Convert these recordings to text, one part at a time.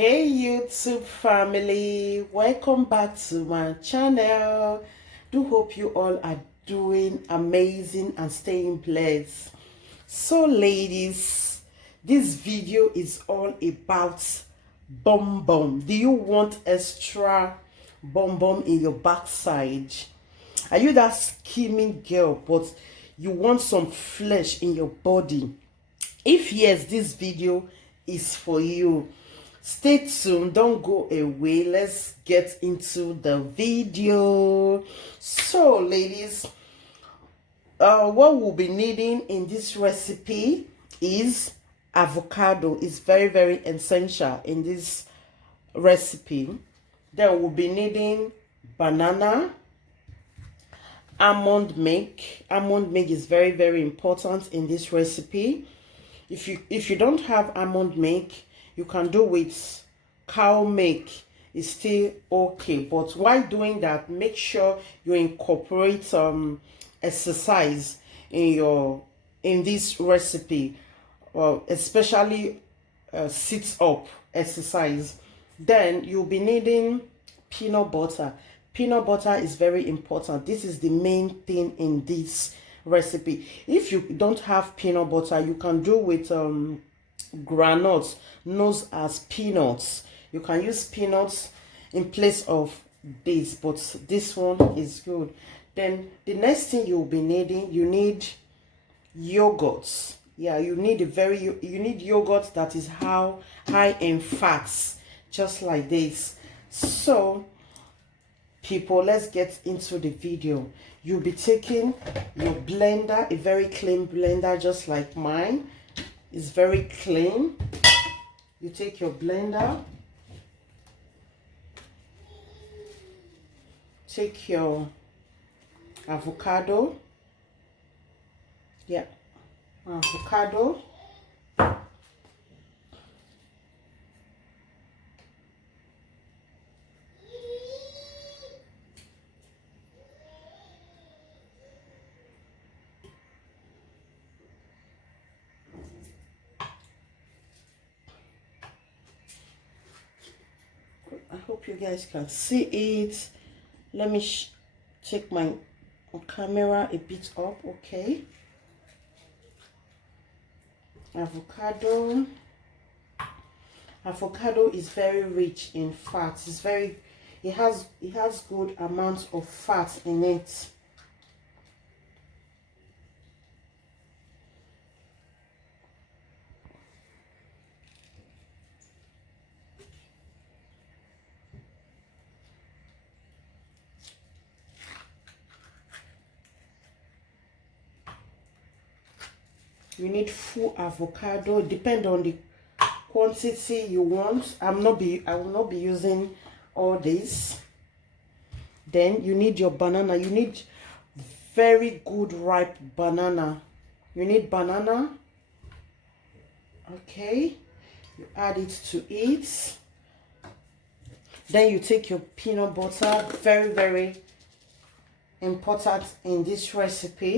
Hey YouTube family, welcome back to my channel. Do hope you all are doing amazing and staying blessed. So ladies, this video is all about bum bum. Do you want extra bum bum in your backside? Are you that scheming girl but you want some flesh in your body? If yes, this video is for you. Stay tuned, don't go away. Let's get into the video. So ladies, what we'll be needing in this recipe is avocado. It's very essential in this recipe. Then we'll be needing banana, almond milk. Almond milk is very important in this recipe. If you don't have almond milk, you can do with cow milk. It's still okay, but while doing that, make sure you incorporate exercise in this recipe, especially sit up exercise. Then you'll be needing peanut butter. Peanut butter is very important. This is the main thing in this recipe. If you don't have peanut butter, you can do with granules known as peanuts. You can use peanuts in place of this, but this one is good. Then the next thing you'll be needing, you need yogurt. Yeah, you need yogurt that is high in fats, just like this. So people, let's get into the video. You'll be taking your blender, a very clean blender, just like mine. It's very clean. You take your blender, take your avocado. Yeah, avocado. I hope you guys can see it. Let me take my camera a bit up. Okay, avocado is very rich in fats. It has good amounts of fat in it. You need full avocado. Depend on the quantity you want. I will not be using all this. Then you need your banana. You need very good ripe banana. You need banana. Okay, you add it to it. Then you take your peanut butter. Very important in this recipe.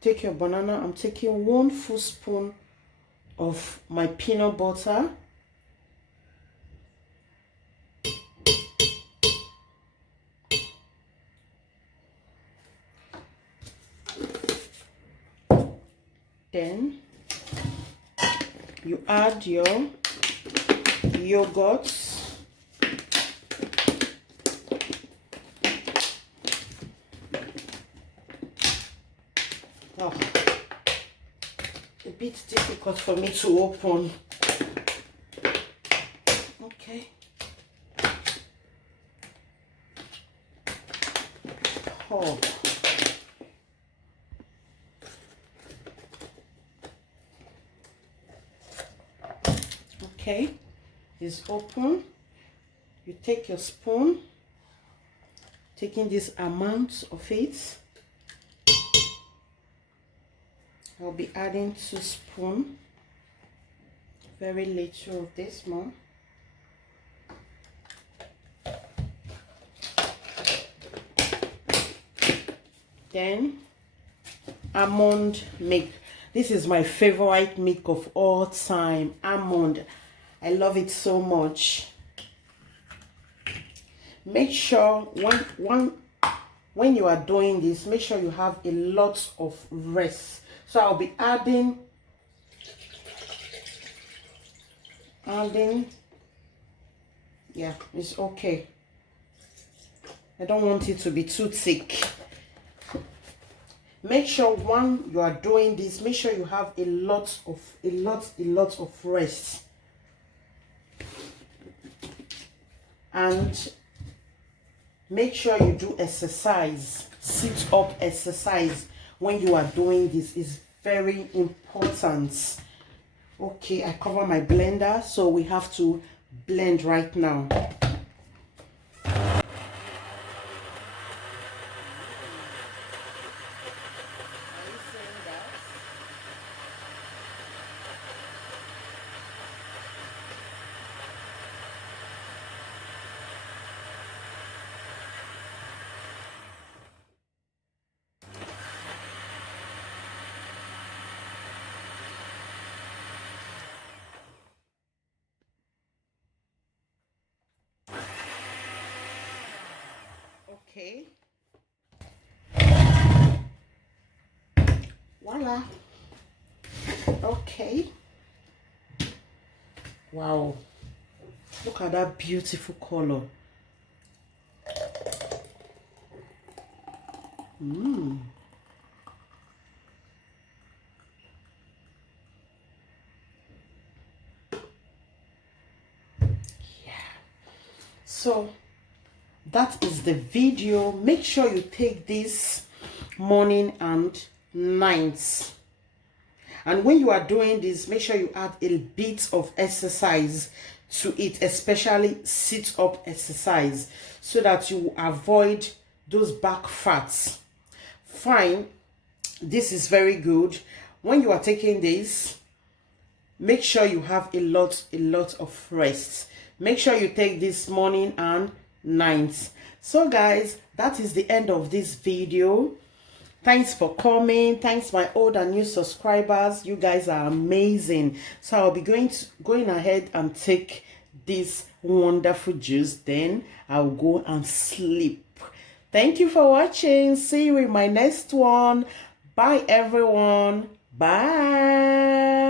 Take your banana. I'm taking 1 full spoon of my peanut butter. Then you add your yogurt. Oh, a bit difficult for me to open. Okay. Oh. Okay, it's open. You take your spoon, taking this amount of it. I'll be adding 2 spoons, very little of this one. Then almond milk. This is my favorite milk of all time, almond. I love it so much. Make sure when you are doing this, make sure you have a lot of rest. So I'll be adding, yeah, it's okay. I don't want it to be too thick. Make sure when you are doing this, make sure you have a lot of rest. And make sure you do exercise, sit up exercise when you are doing this. Is very important. Okay, I cover my blender, so we have to blend right now. Okay. Voila. Okay. Wow. Look at that beautiful color. So that is the video. Make sure you take this morning and night. And when you are doing this, make sure you add a bit of exercise to it, especially sit up exercise, so that you avoid those back fats. Fine, this is very good. When you are taking this, make sure you have a lot of rest. Make sure you take this morning and night. So guys, that is the end of this video. Thanks for coming. Thanks my old and new subscribers. You guys are amazing. So I'll be going ahead and take this wonderful juice, then I'll go and sleep. Thank you for watching. See you in my next one. Bye everyone. Bye.